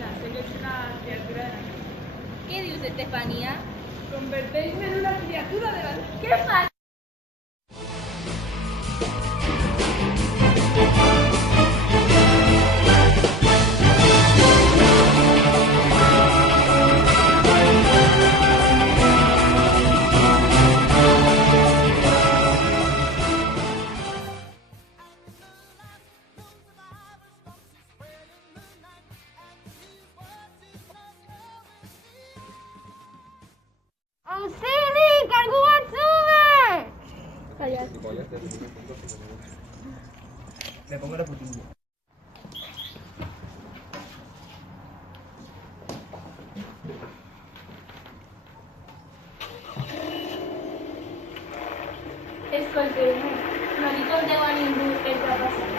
Catalina, sé que es una criatura de la noche. ¿Qué dice Estefanía? Convertéisme en una criatura de la noche. ¿Qué pasa? ¡Auxili! ¡Que algún sube! Cállate. Le pongo la putilla. Escolteu-me. No li conteu a ningú el que ha passat.